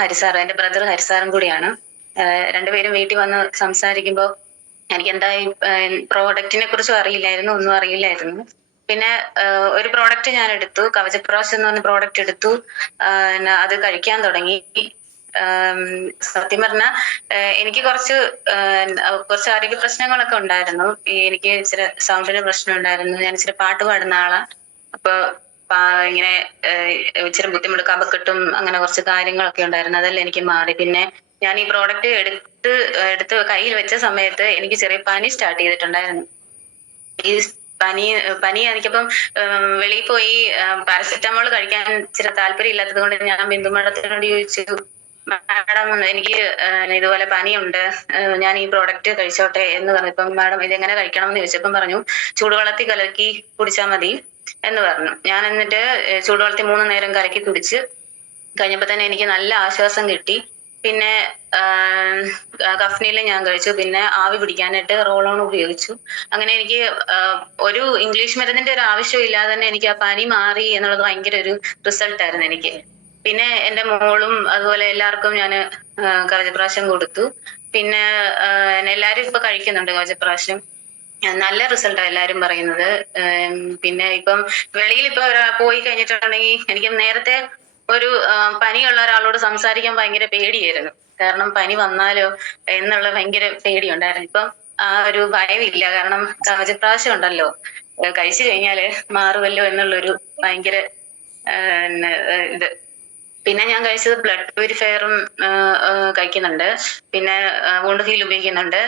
ഹരിസാർ, എന്റെ ബ്രദർ ഹരിസാറും കൂടിയാണ്. രണ്ടുപേരും വീട്ടിൽ വന്ന് സംസാരിക്കുമ്പോൾ എനിക്ക് എന്തായി പ്രോഡക്റ്റിനെ കുറിച്ചും അറിയില്ലായിരുന്നു, ഒന്നും അറിയില്ലായിരുന്നു. പിന്നെ ഒരു പ്രോഡക്റ്റ് ഞാൻ എടുത്തു, കവചപ്രാശ് എന്ന് പറഞ്ഞ പ്രോഡക്റ്റ് എടുത്തു. അത് കഴിക്കാൻ തുടങ്ങി. സത്യം പറഞ്ഞാൽ എനിക്ക് കുറച്ച് ആരോഗ്യ പ്രശ്നങ്ങളൊക്കെ ഉണ്ടായിരുന്നു. എനിക്ക് ഇച്ചിരി സൗണ്ടിന് പ്രശ്നം ഉണ്ടായിരുന്നു. ഞാൻ ഇച്ചിരി പാട്ട് പാടുന്ന ആളാ. അപ്പൊ ഇങ്ങനെ ഇച്ചിരി ബുദ്ധിമുട്ട്, കഫക്കെട്ടും അങ്ങനെ കുറച്ച് കാര്യങ്ങളൊക്കെ ഉണ്ടായിരുന്നു. അതെല്ലാം എനിക്ക് മാറി. പിന്നെ ഞാൻ ഈ പ്രോഡക്റ്റ് എടുത്ത് കയ്യിൽ വെച്ച സമയത്ത് എനിക്ക് ചെറിയ പനി സ്റ്റാർട്ട് ചെയ്തിട്ടുണ്ടായിരുന്നു. ഈ പനി എനിക്കിപ്പം വെളിയിൽ പോയി പാരസെറ്റമോൾ കഴിക്കാൻ ഇച്ചിരി താല്പര്യം ഇല്ലാത്തത് കൊണ്ട് ഞാൻ ബിന്ദു മാഡത്തിനോട് ചോദിച്ചു, മാഡം എനിക്ക് ഇതുപോലെ പനിയുണ്ട്, ഞാൻ ഈ പ്രോഡക്റ്റ് കഴിച്ചോട്ടെ എന്ന് പറഞ്ഞപ്പം മാഡം ഇതെങ്ങനെ കഴിക്കണം എന്ന് ചോദിച്ചപ്പം പറഞ്ഞു, ചൂടുവെള്ളത്തിൽ കലക്കി കുടിച്ചാൽ മതി എന്ന് പറഞ്ഞു. ഞാൻ എന്നിട്ട് ചൂടുവെള്ളത്തിൽ 3 നേരം കലക്കി കുടിച്ച് കഴിഞ്ഞപ്പോ തന്നെ എനിക്ക് നല്ല ആശ്വാസം കിട്ടി. പിന്നെ കഫ്നീൽ ഞാൻ കഴിച്ചു. പിന്നെ ആവി പിടിക്കാനായിട്ട് റോൾ ഓൺ ഉപയോഗിച്ചു. അങ്ങനെ എനിക്ക് ഒരു ഇംഗ്ലീഷ് മരുന്നിന്റെ ഒരു ആവശ്യം ഇല്ലാതെ തന്നെ എനിക്ക് ആ പനി മാറി എന്നുള്ളത് ഭയങ്കര ഒരു റിസൾട്ട് ആയിരുന്നു എനിക്ക്. പിന്നെ എന്റെ മോളും അതുപോലെ എല്ലാവർക്കും ഞാൻ കവചപ്രാശം കൊടുത്തു. പിന്നെ എല്ലാരും ഇപ്പൊ കഴിക്കുന്നുണ്ട് കവചപ്രാശം. നല്ല റിസൾട്ടാണ് എല്ലാരും പറയുന്നത്. പിന്നെ ഇപ്പം വെളിയിൽ ഇപ്പൊ പോയി കഴിഞ്ഞിട്ടുണ്ടെങ്കിൽ എനിക്ക് നേരത്തെ ഒരു പനിയുള്ള ഒരാളോട് സംസാരിക്കാൻ ഭയങ്കര പേടിയായിരുന്നു. കാരണം പനി വന്നാലോ എന്നുള്ള ഭയങ്കര പേടിയുണ്ടായിരുന്നു. ഇപ്പം ആ ഒരു ഭയമില്ല. കാരണം കവചപ്രാശം ഉണ്ടല്ലോ, കഴിച്ചു കഴിഞ്ഞാല് മാറുമല്ലോ എന്നുള്ളൊരു ഭയങ്കര ഇത്. പിന്നെ ഞാൻ കഴിച്ചത് ബ്ലഡ് പ്യൂരിഫയറും കഴിക്കുന്നുണ്ട്. പിന്നെ വൂണ്ട് ഹീൽ ഉപയോഗിക്കുന്നുണ്ട്.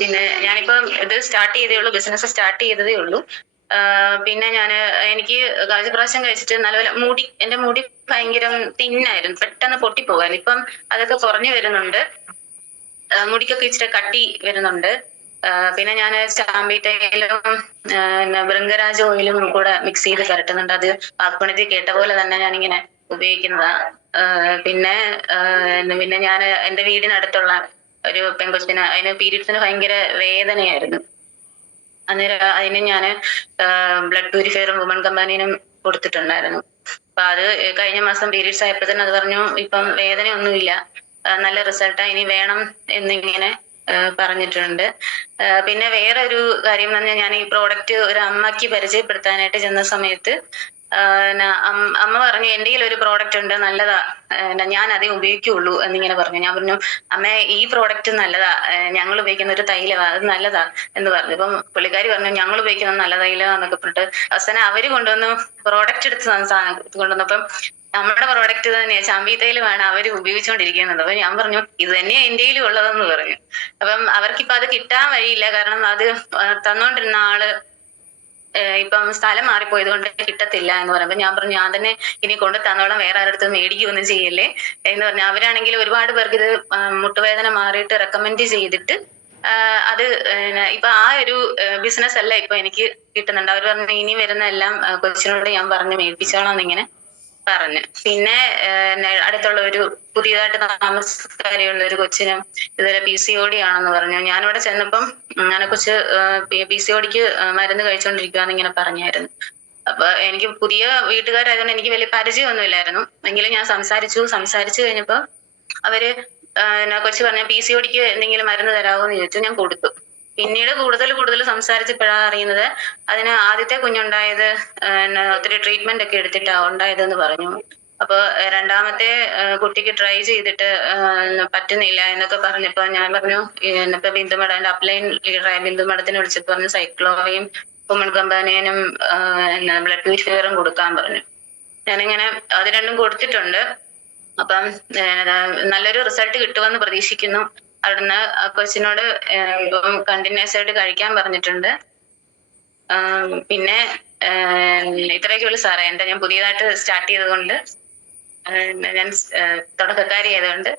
പിന്നെ ഞാനിപ്പം ഇത് സ്റ്റാർട്ട് ചെയ്തേ ഉള്ളൂ, ബിസിനസ് സ്റ്റാർട്ട് ചെയ്തതേ ഉള്ളൂ. പിന്നെ എനിക്ക് കവചപ്രാശം കഴിച്ചിട്ട് നല്ലപോലെ എന്റെ മുടി ഭയങ്കര തിന്നായിരുന്നു, പെട്ടെന്ന് പൊട്ടിപ്പോകാൻ. ഇപ്പം അതൊക്കെ കുറഞ്ഞു വരുന്നുണ്ട്. മുടിക്കൊക്കെ ഇച്ചിരി കട്ടി വരുന്നുണ്ട്. പിന്നെ ഞാൻ സ്റ്റാമ്പി തൈലവും ഭൃംഗരാജ ഓയിലും കൂടെ മിക്സ് ചെയ്ത് പുരട്ടുന്നുണ്ട്. അത് വാഗ്മണത്തിൽ കേട്ട പോലെ തന്നെ ഞാനിങ്ങനെ ഉപയോഗിക്കുന്നതാ. പിന്നെ പിന്നെ ഞാൻ എന്റെ വീടിനടുത്തുള്ള ഒരു പെൺകൊച്ചിന്, അതിന് പീരീഡ്സിന് ഭയങ്കര വേദനയായിരുന്നു. അന്നേരം അതിന് ഞാൻ ബ്ലഡ് പ്യൂരിഫയറും വുമൺ കമ്പാനിയനും കൊടുത്തിട്ടുണ്ടായിരുന്നു. അപ്പൊ അത് കഴിഞ്ഞ മാസം പീരീഡ്സ് ആയപ്പോ തന്നെ അത് പറഞ്ഞു, ഇപ്പം വേദനയൊന്നുമില്ല, നല്ല റിസൾട്ടാ, ഇനി വേണം എന്നിങ്ങനെ പറഞ്ഞിട്ടുണ്ട്. പിന്നെ വേറെ ഒരു കാര്യം എന്ന് പറഞ്ഞാൽ, ഞാൻ ഈ പ്രോഡക്റ്റ് ഒരു അമ്മയ്ക്ക് പരിചയപ്പെടുത്താനായിട്ട് ചെന്ന സമയത്ത് അമ്മ പറഞ്ഞു, എന്റെ കയ്യിൽ ഒരു പ്രോഡക്റ്റ് ഉണ്ട്, നല്ലതാ, ഞാൻ അതേ ഉപയോഗിക്കുള്ളൂ എന്നിങ്ങനെ പറഞ്ഞു. ഞാൻ പറഞ്ഞു, അമ്മ ഈ പ്രോഡക്റ്റ് നല്ലതാ, ഞങ്ങൾ ഉപയോഗിക്കുന്ന ഒരു തൈലവാ, അത് നല്ലതാ എന്ന് പറഞ്ഞു. ഇപ്പം പുള്ളിക്കാരി പറഞ്ഞു, ഞങ്ങൾ ഉപയോഗിക്കുന്ന നല്ല തൈലന്നൊക്കെ പറഞ്ഞിട്ട് അവസാനം അവര് കൊണ്ടുവന്ന് പ്രോഡക്റ്റ് എടുത്ത് കൊണ്ടുവന്നപ്പം നമ്മുടെ പ്രോഡക്റ്റ് തന്നെയാ, ചാമ്പി തൈലമാണ് അവര് ഉപയോഗിച്ചുകൊണ്ടിരിക്കുന്നത്. അപ്പൊ ഞാൻ പറഞ്ഞു, ഇത് തന്നെയാ എന്റെയിലും ഉള്ളതെന്ന് പറഞ്ഞു. അപ്പം അവർക്കിപ്പോ അത് കിട്ടാൻ വഴിയില്ല. കാരണം അത് തന്നോണ്ടിരുന്ന ആള് ഇപ്പം സ്ഥലം മാറിപ്പോയത് കൊണ്ട് കിട്ടത്തില്ല എന്ന് പറയുമ്പോൾ ഞാൻ പറഞ്ഞു, ഞാൻ തന്നെ ഇനി കൊണ്ട് തന്നോളം, വേറെ ആരുടെ മേടിക്കുകയൊന്നും ചെയ്യല്ലേ എന്ന് പറഞ്ഞു. അവരാണെങ്കിൽ ഒരുപാട് പേർക്ക് ഇത് മുട്ടുവേദന മാറിയിട്ട് റെക്കമെൻഡ് ചെയ്തിട്ട് അത് ഇപ്പൊ ആ ഒരു ബിസിനസ് അല്ല ഇപ്പൊ എനിക്ക് കിട്ടുന്നുണ്ട്. അവർ പറഞ്ഞു, ഇനി വരുന്ന എല്ലാം കൊച്ചിനോട് ഞാൻ പറഞ്ഞു മേടിപ്പിച്ചോളാം എന്നിങ്ങനെ പറഞ്ഞു. പിന്നെ അടുത്തുള്ള ഒരു പുതിയതായിട്ട് താമസക്കാരിയുള്ള ഒരു കൊച്ചിന് ഇതുവരെ PCOD ആണെന്ന് പറഞ്ഞു. ഞാനിവിടെ ചെന്നപ്പം അങ്ങനെ കൊച്ച് PCODക്ക് മരുന്ന് കഴിച്ചുകൊണ്ടിരിക്കുകയെന്ന് ഇങ്ങനെ പറഞ്ഞായിരുന്നു. അപ്പൊ എനിക്ക് പുതിയ വീട്ടുകാരായതുകൊണ്ട് എനിക്ക് വലിയ പരിചയമൊന്നുമില്ലായിരുന്നു. എങ്കിലും ഞാൻ സംസാരിച്ചു കഴിഞ്ഞപ്പോ അവര് കൊച്ചു പറഞ്ഞ PCODക്ക് എന്തെങ്കിലും മരുന്ന് തരാമോ എന്ന് ചോദിച്ചു. ഞാൻ കൊടുത്തു. പിന്നീട് കൂടുതൽ സംസാരിച്ചപ്പോഴാണ് അറിയുന്നത്, അതിന് ആദ്യത്തെ കുഞ്ഞുണ്ടായത് ഒത്തിരി ട്രീറ്റ്മെന്റ് ഒക്കെ എടുത്തിട്ടാ ഉണ്ടായതെന്ന് പറഞ്ഞു. അപ്പൊ രണ്ടാമത്തെ കുട്ടിക്ക് ട്രൈ ചെയ്തിട്ട് പറ്റുന്നില്ല എന്നൊക്കെ പറഞ്ഞപ്പോ ഞാൻ പറഞ്ഞു, ഇപ്പൊ ബിന്ദു മേഡം അപ്ലൈൻ ലീഡറായ ബിന്ദു മേഡത്തിനെ വിളിച്ചപ്പോ പറഞ്ഞു, സൈക്ലോവയും വുമൺ കമ്പാനിയനും ബ്ലഡ് പ്യൂരിഫയറും കൊടുക്കാൻ പറഞ്ഞു. ഞാനിങ്ങനെ അത് രണ്ടും കൊടുത്തിട്ടുണ്ട്. അപ്പം നല്ലൊരു റിസൾട്ട് കിട്ടുമെന്ന് പ്രതീക്ഷിക്കുന്നു. അവിടുന്ന് കൊച്ചിനോട് ഇപ്പം കണ്ടിന്യൂസ് ആയിട്ട് കഴിക്കാൻ പറഞ്ഞിട്ടുണ്ട്. പിന്നെ ഇത്രയൊക്കെ ഉള്ളു സാറേ. ഞാൻ പുതിയതായിട്ട് സ്റ്റാർട്ട് ചെയ്തതുകൊണ്ട്, ഞാൻ തുടക്കക്കാരി ആയതുകൊണ്ട്